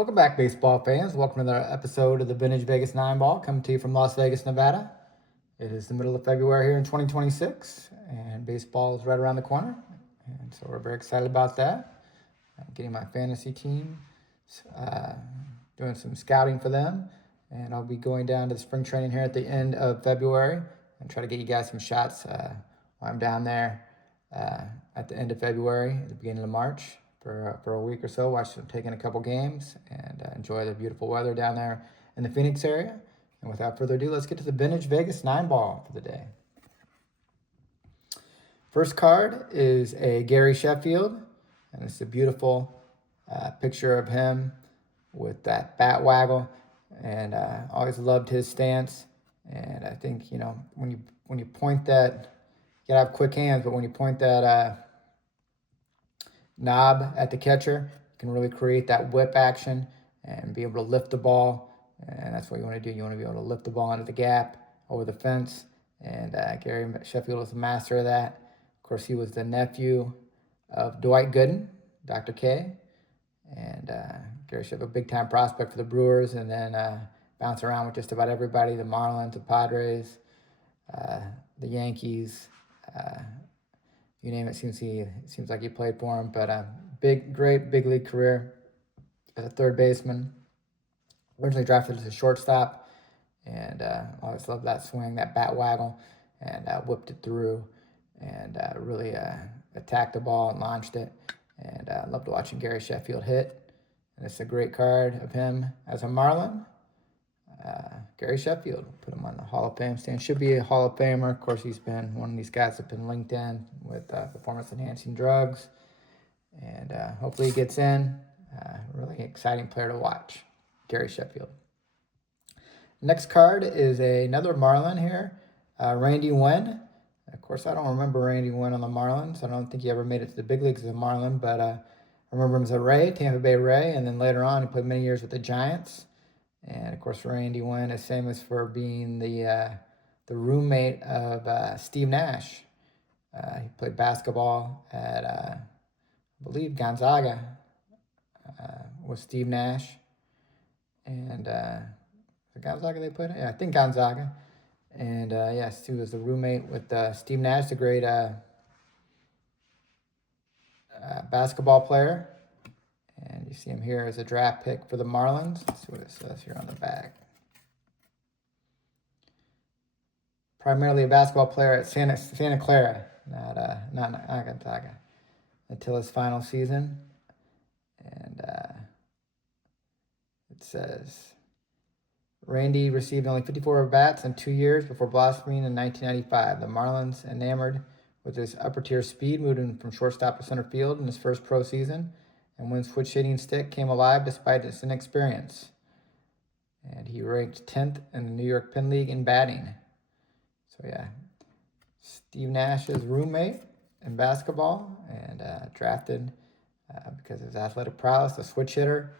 Welcome back, baseball fans. Welcome to another episode of the Vintage Vegas 9 Ball, coming to you from Las Vegas, Nevada. It is the middle of February here in 2026, and baseball is right around the corner. And so we're very excited about that. Getting my fantasy team, doing some scouting for them. And I'll be going down to the spring training here at the end of February and try to get you guys some shots while I'm down there at the end of February, at the beginning of March. For a week or so, watch them taking a couple games and enjoy the beautiful weather down there in the Phoenix area. And without further ado, let's get to the Vintage Vegas 9 Ball for the day. First card is a Gary Sheffield, and it's a beautiful picture of him with that bat waggle, and always loved his stance. And I think, when you point that, you gotta have quick hands, but when you point that knob at the catcher, you can really create that whip action and be able to lift the ball. And that's what you want to do. You want to be able to lift the ball into the gap, over the fence. And Gary Sheffield was a master of that. Of course, he was the nephew of Dwight Gooden, Dr. K. And Gary Sheffield, a big-time prospect for the Brewers, and then bounced around with just about everybody, the Marlins, the Padres, the Yankees, you name it, seems like he played for him. But great big league career as a third baseman. Originally drafted as a shortstop, and always loved that swing, that bat waggle, and whipped it through, and really attacked the ball and launched it. And loved watching Gary Sheffield hit. And it's a great card of him as a Marlin. Gary Sheffield, put him on the Hall of Fame stand. Should be a Hall of Famer. Of course, he's been one of these guys that's been linked in with performance-enhancing drugs. And hopefully he gets in. Really exciting player to watch, Gary Sheffield. Next card is another Marlin here, Randy Wynn. Of course, I don't remember Randy Wynn on the Marlins. I don't think he ever made it to the big leagues as a Marlin, but I remember him as a Ray, Tampa Bay Ray, and then later on he played many years with the Giants. And of course, Randy Wynn is famous for being the roommate of Steve Nash. He played basketball at, I believe, Gonzaga with Steve Nash. And Gonzaga they played? Yeah, I think Gonzaga. And yes, he was the roommate with Steve Nash, the great basketball player. And you see him here as a draft pick for the Marlins. Let's see what it says here on the back. Primarily a basketball player at Santa Clara, not Gonzaga, until his final season. And it says, Randy received only 54 at-bats in 2 years before blossoming in 1995. The Marlins, enamored with his upper-tier speed, moved him from shortstop to center field in his first pro season. And when switch-hitting stick came alive despite his inexperience. And he ranked 10th in the New York Penn League in batting. So yeah, Steve Nash's roommate in basketball, and drafted because of his athletic prowess, a switch hitter,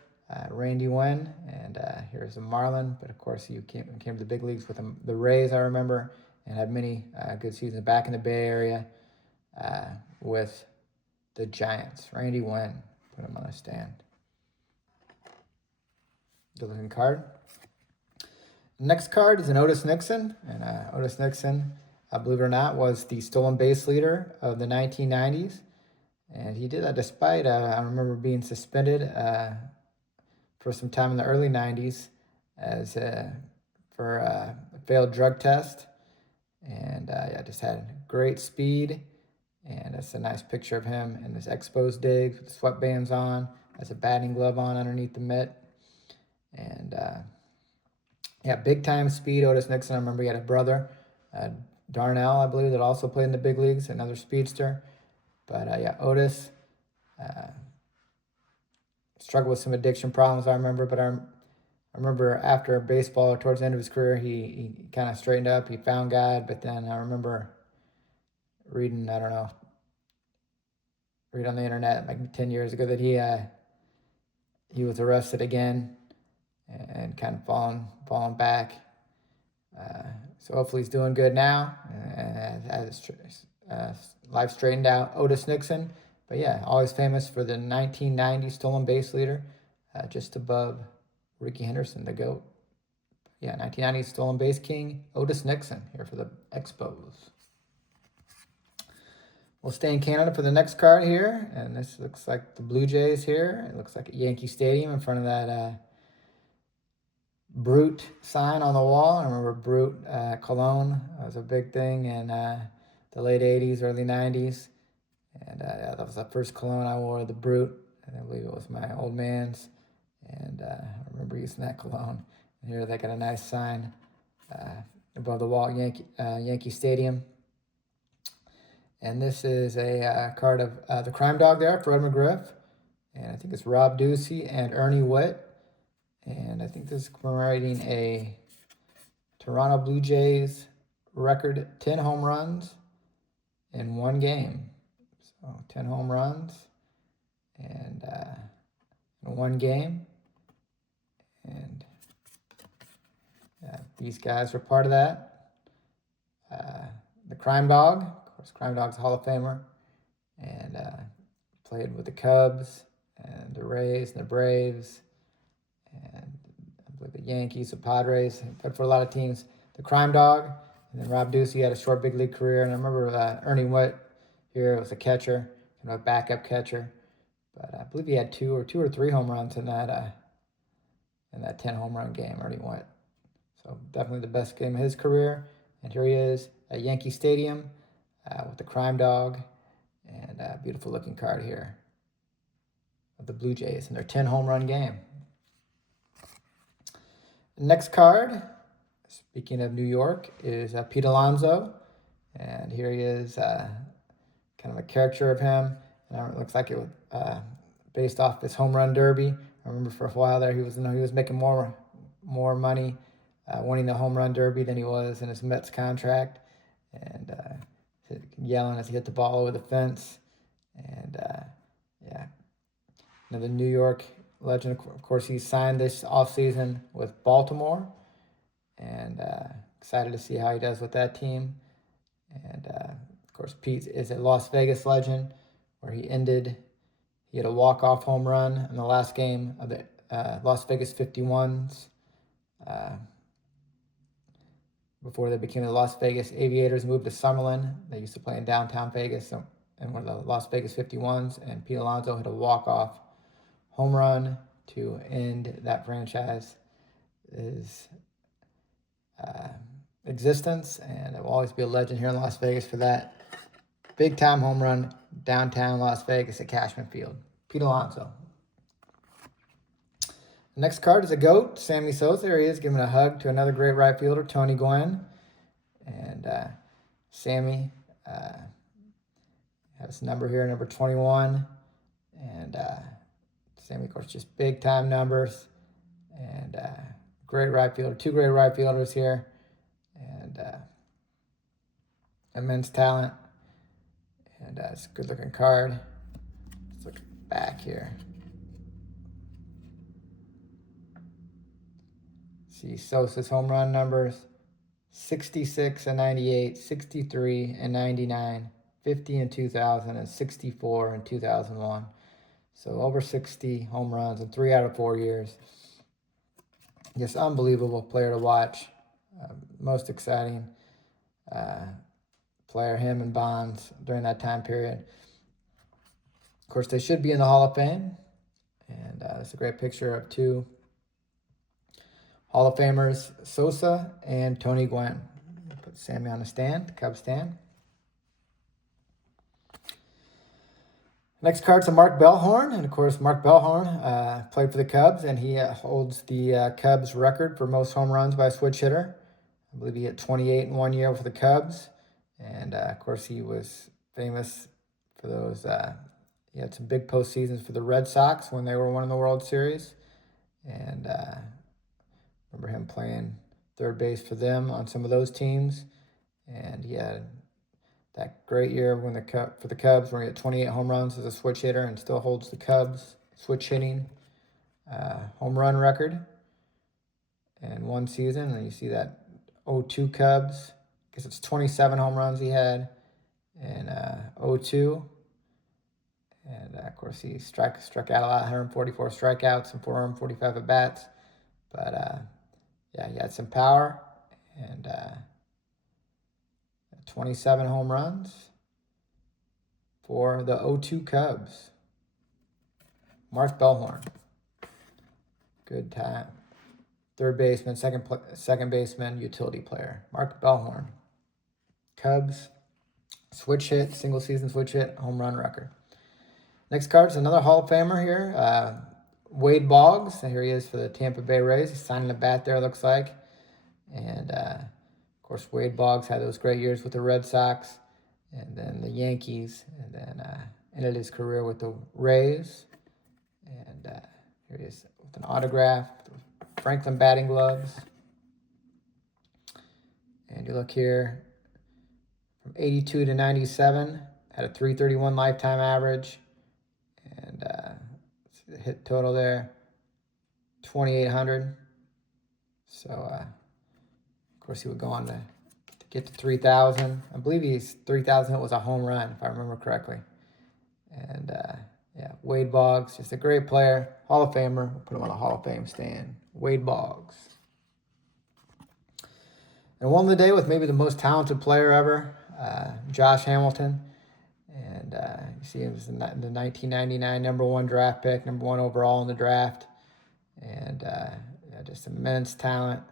Randy Wynn. And here's a Marlin, but of course he came to the big leagues with the Rays, I remember, and had many good seasons back in the Bay Area with the Giants. Randy Wynn. Put him on a stand. Good looking card. Next card is an Otis Nixon. And Otis Nixon, believe it or not, was the stolen base leader of the 1990s. And he did that despite, I remember being suspended for some time in the early 90s for a failed drug test. And yeah, just had great speed. And that's a nice picture of him in his exposed digs with the sweatbands on. Has a batting glove on underneath the mitt. And yeah, big-time speed, Otis Nixon. I remember he had a brother, Darnell, I believe, that also played in the big leagues, another speedster. But yeah, Otis struggled with some addiction problems, I remember. But I remember after baseball, towards the end of his career, he kind of straightened up. He found God. But then I remember reading, I don't know, read on the internet like 10 years ago that he was arrested again and kind of fallen back. So hopefully he's doing good now and has his life straightened out. Otis Nixon, but yeah, always famous for the 1990 stolen base leader. just above Ricky Henderson, the GOAT. Yeah, 1990 stolen base king, Otis Nixon, here for the Expos. We'll stay in Canada for the next card here, and this looks like the Blue Jays here. It looks like a Yankee Stadium in front of that Brute sign on the wall. I remember Brute cologne was a big thing in the late 80s, early 90s. And yeah, that was the first cologne I wore, the Brute. And I believe it was my old man's. And I remember using that cologne. And here they got a nice sign above the wall, Yankee Stadium. And this is a card of the Crime Dog there, Fred McGriff. And I think it's Rob Ducey and Ernie Witt. And I think this is commemorating a Toronto Blue Jays record 10 home runs in one game. So 10 home runs and in one game. And these guys were part of that. The Crime Dog, of course, Crime Dog's a Hall of Famer, and played with the Cubs and the Rays and the Braves, and I believe the Yankees, the Padres, played for a lot of teams. The Crime Dog, and then Rob Ducey had a short big league career, and I remember Ernie Witt here was a catcher, a backup catcher, but I believe he had two or three home runs in that 10 home run game, Ernie Witt. So definitely the best game of his career. And here he is at Yankee Stadium with the Crime Dog, and a beautiful looking card here of the Blue Jays in their 10 home run game. Next card, speaking of New York, is Pete Alonso. And here he is, kind of a caricature of him. And it looks like it was based off his home run derby. I remember for a while there he was making more money winning the home run derby than he was in his Mets contract, and yelling as he hit the ball over the fence. And yeah, another New York legend. Of course, he signed this offseason with Baltimore, and excited to see how he does with that team. And of course, Pete is a Las Vegas legend, where he had a walk-off home run in the last game of the Las Vegas 51s. Before they became the Las Vegas Aviators, moved to Summerlin. They used to play in downtown Vegas and one of the Las Vegas 51s. And Pete Alonso hit a walk-off home run to end that franchise's existence. And it will always be a legend here in Las Vegas for that big-time home run downtown Las Vegas at Cashman Field. Pete Alonso. The next card is a GOAT, Sammy Sosa. There he is, giving a hug to another great right fielder, Tony Gwynn. And Sammy has a number here, number 21. And Sammy, of course, just big-time numbers. And great right fielder, two great right fielders here. And immense talent. And it's a good-looking card. Let's look back here. See Sosa's home run numbers: 66 and 98, 63 and 99, 50 in 2000, and 64 in 2001. So over 60 home runs in 3 out of 4 years. Just unbelievable player to watch. Most exciting player, him and Bonds, during that time period. Of course, they should be in the Hall of Fame. And it's a great picture of two Hall of Famers, Sosa and Tony Gwynn. Put Sammy on the stand, the Cubs stand. Next card's a Mark Bellhorn. And of course, Mark Bellhorn played for the Cubs, and he holds the Cubs record for most home runs by a switch hitter. I believe he hit 28 in 1 year for the Cubs. And of course, he was famous for those. He had some big postseasons for the Red Sox when they were winning the World Series. And remember him playing third base for them on some of those teams. And he had that great year for the Cubs where he had 28 home runs as a switch hitter and still holds the Cubs switch hitting home run record in one season. And you see that 02 Cubs, I guess it's 27 home runs he had in 02. And of course, he struck out a lot, 144 strikeouts and 445 at bats. But yeah, he had some power and 27 home runs for the 0-2 Cubs. Mark Bellhorn, good time. Third baseman, second baseman, utility player. Mark Bellhorn. Cubs, switch hit, single season switch hit, home run record. Next card is another Hall of Famer here, Wade Boggs. And here he is for the Tampa Bay Rays. He's signing a bat there, looks like. And, of course, Wade Boggs had those great years with the Red Sox and then the Yankees, and then ended his career with the Rays. And here he is with an autograph, Franklin batting gloves. And you look here, from 82 to 97, had a 331 lifetime average. And the hit total there, 2,800. So, of course, he would go on to get to 3,000. I believe he's 3,000 was a home run, if I remember correctly. And, yeah, Wade Boggs, just a great player, Hall of Famer. We'll put him on a Hall of Fame stand. Wade Boggs. And won the day with maybe the most talented player ever, Josh Hamilton. And you see him in the 1999 #1 draft pick, #1 overall in the draft. And yeah, just immense talent.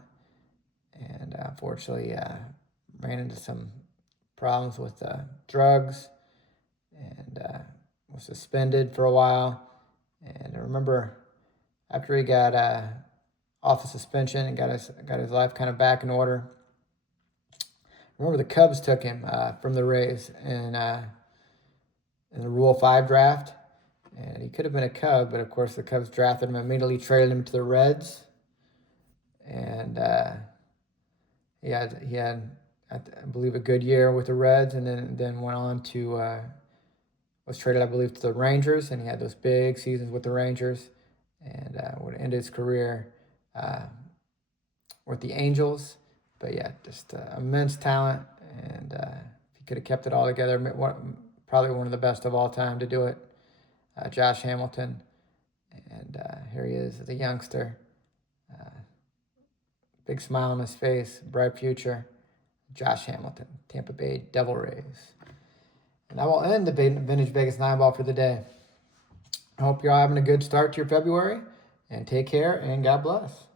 And unfortunately, ran into some problems with drugs and was suspended for a while. And I remember after he got off the suspension and got his life kind of back in order, I remember the Cubs took him from the Rays in the Rule 5 draft. And he could have been a Cub, but of course the Cubs drafted him, immediately traded him to the Reds. And he had I believe a good year with the Reds, and then went on to was traded, I believe, to the Rangers, and he had those big seasons with the Rangers, and would end his career with the Angels. But yeah, just immense talent, and if he could have kept it all together, probably one of the best of all time to do it. Josh Hamilton, and here he is as a youngster. Big smile on his face, bright future. Josh Hamilton, Tampa Bay Devil Rays. And I will end the Vintage Vegas 9 Ball for the day. I hope you're all having a good start to your February, and take care, and God bless.